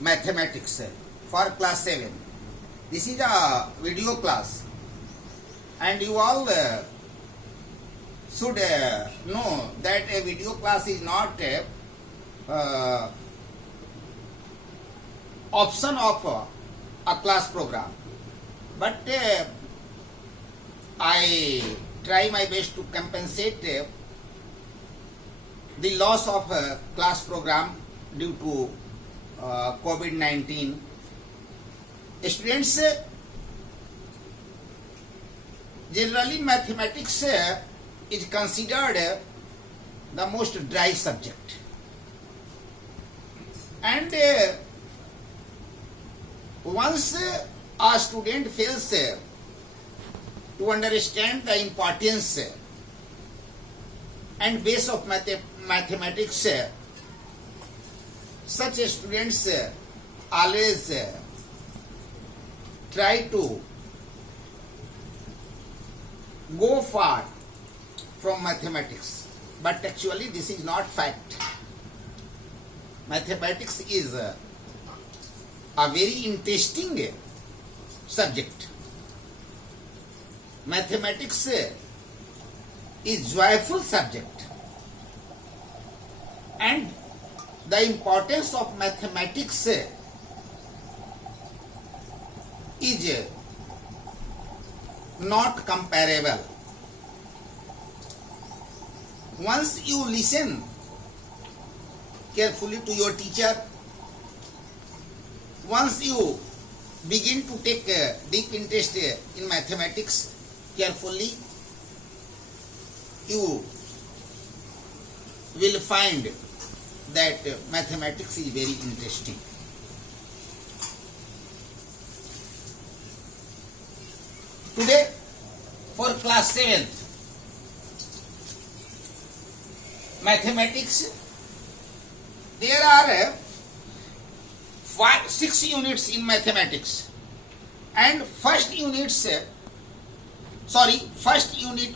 mathematics for class 7. This is a video class, and you all should know that a video class is not a option of a class program, but I try my best to compensate the loss of class program due to COVID-19. Students, generally mathematics is considered the most dry subject, and once a student fails to understand the importance and base of mathematics, such students always try to go far from mathematics, but actually this is not fact. Mathematics is a very interesting subject. Mathematics is joyful subject, and the importance of mathematics is not comparable. Once you listen carefully to your teacher, once you begin to take deep interest in mathematics carefully, you will find that mathematics is very interesting. Today, for class 7th, mathematics, there are 6 units in mathematics, and first unit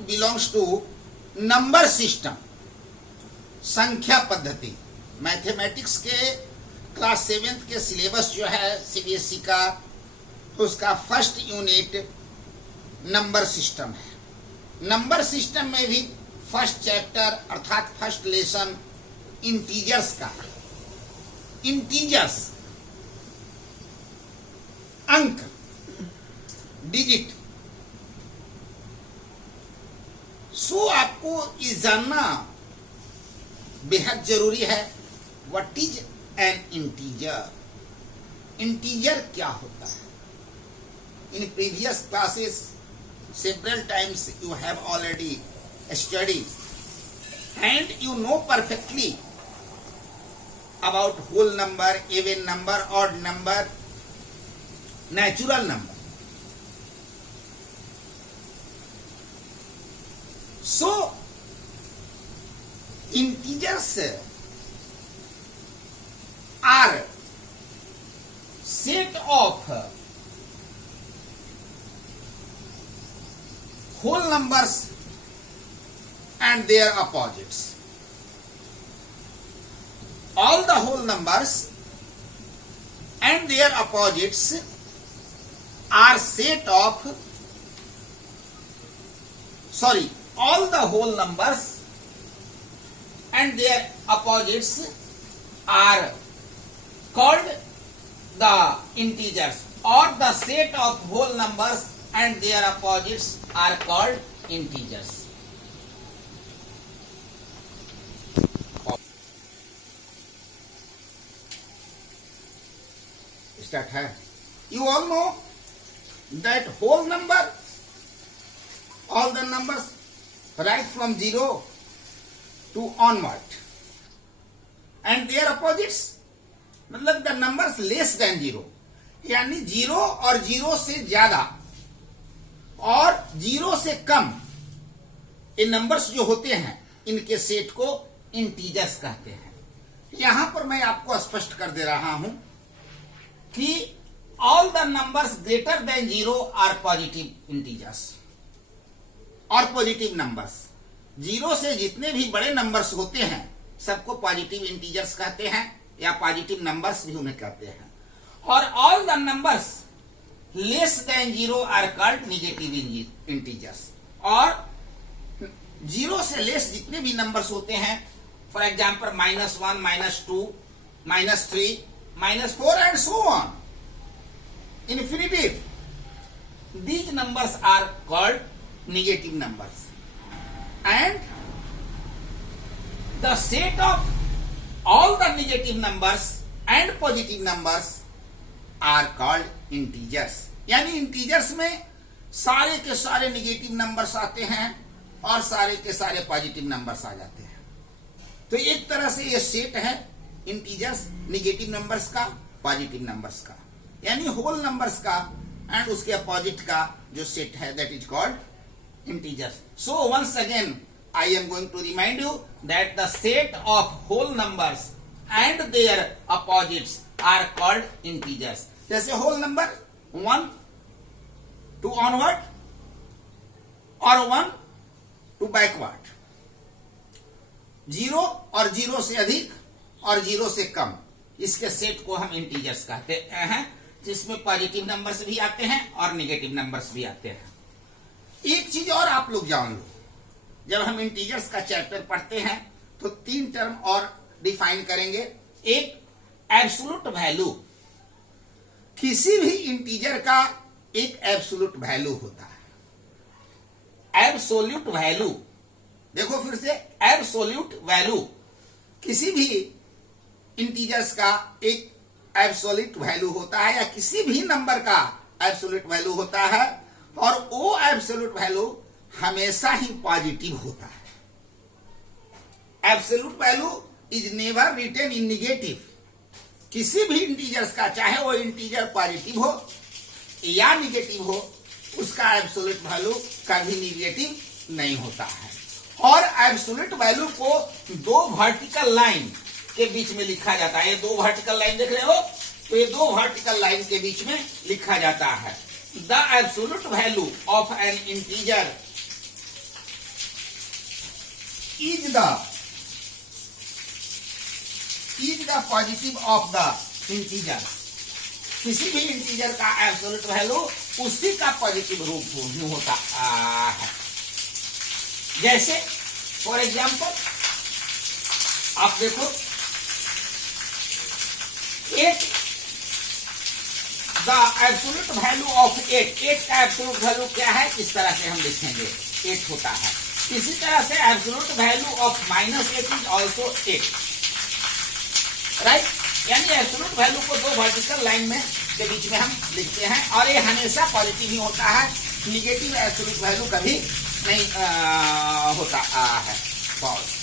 belongs to number system, संख्या पद्धति. Mathematics के class 7th के syllabus जो है CBSE का, उसका first unit number system है. Number system में भी फर्स्ट चैप्टर अर्थात फर्स्ट लेसन इंटीजर्स का. इंटीजर्स अंक, डिजिट. सो आपको ये जानना बेहद जरूरी है, what is an integer. Integer क्या होता है? In previous classes several times you have already studied, and you know perfectly about whole number, even number, odd number, natural number. So integers are set of whole numbers and their opposites. All the whole numbers and their opposites are set of, all the whole numbers and their opposites are called the integers, or the set of whole numbers and their opposites are called integers. Start है. You all know that whole number, all the numbers right from 0 to onward, and their opposites, मतलब the numbers less than 0, यानी 0 और 0 से ज्यादा और 0 से कम, ये numbers जो होते हैं इनके सेट को इंटीजर्स कहते हैं. यहां पर मैं आपको स्पष्ट कर दे रहा हूं कि all the numbers greater than 0 are positive integers और पॉजिटिव नंबर्स. 0 से जितने भी बड़े नंबर्स होते हैं सबको पॉजिटिव इंटीजर्स कहते हैं, या पॉजिटिव नंबर्स भी उन्हें कहते हैं. और all the numbers less than 0 are called negative integers. और 0 से लेस जितने भी नंबर्स होते हैं, for example -1, -2, -3, -4 and so on infinitive, these numbers are called negative numbers, and the set of all the negative numbers and positive numbers are called integers। यानी integers में सारे के सारे निगेटिव नंबर्स आते हैं और सारे के सारे पॉजिटिव नंबर्स आ जाते हैं। तो एक तरह से ये सेट है इंटीजर्स, निगेटिव नंबर्स का, पॉजिटिव नंबर्स का, यानी होल नंबर्स का एंड उसके अपोजिट का जो सेट है, that is called integers. So once again I am going to remind you that the set of whole numbers and their opposites are called integers. जैसे whole number 1 to onward और 1 to backward, 0 और 0 से अधिक और 0 से कम, इसके set को हम इंटीजर्स कहते हैं, जिसमें पॉजिटिव नंबर्स भी आते हैं और नेगेटिव नंबर्स भी आते हैं। एक चीज और आप लोग जान लो, जब हम इंटीजर्स का चैप्टर पढ़ते हैं तो 3 टर्म और डिफाइन करेंगे। एक, एब्सोल्यूट वैल्यू, किसी भी इंटीजर का एक एब्सोल्यूट वैल्यू होता है। एब्सोल्यूट वैल्यू, देखो फिर से, एब्सोल्यूट वैल्यू, किसी भी इंटीजर्स का एक एब्सोल्यूट वैल्यू होता है, या किसी भी नंबर का एब्सोल्यूट वैल्यू होता है, और वो एब्सोल्यूट वैल्यू हमेशा ही पॉजिटिव होता है। Absolute value is never written in negative. किसी भी इंटीजर्स का, चाहे वो इंटीजर पॉजिटिव हो या निगेटिव हो, उसका एब्सोल्यूट वैल्यू कभी निगेटिव नहीं होता है। और एब्सोल्यूट वैल्यू को 2 वर्टिकल लाइन के बीच में लिखा जाता है। ये 2 वर्टिकल लाइन देख रहे हो, तो ये 2 वर्टिकल लाइन के बीच में लिखा जाता है। The absolute value of N integer is the positive of the integer. किसी भी इंटीजर का एब्सोल्यूट वैल्यू उसी का पॉजिटिव रूप होता है। जैसे फॉर एग्जाम्पल आप देखो, 8, द एब्सोल्यूट वैल्यू ऑफ 8, 8 का एब्सोल्यूट वैल्यू क्या है, इस तरह से हम लिखेंगे, 8 होता है। इसी तरह से absolute value of -8 is also 8, right. यानी एब्सोल्यूट वैल्यू को 2 वर्टिकल लाइन में के बीच में हम लिखते हैं, और ये हमेशा पॉजिटिव ही होता है, निगेटिव एब्सोल्यूट वैल्यू कभी नहीं होता है, फॉल्स।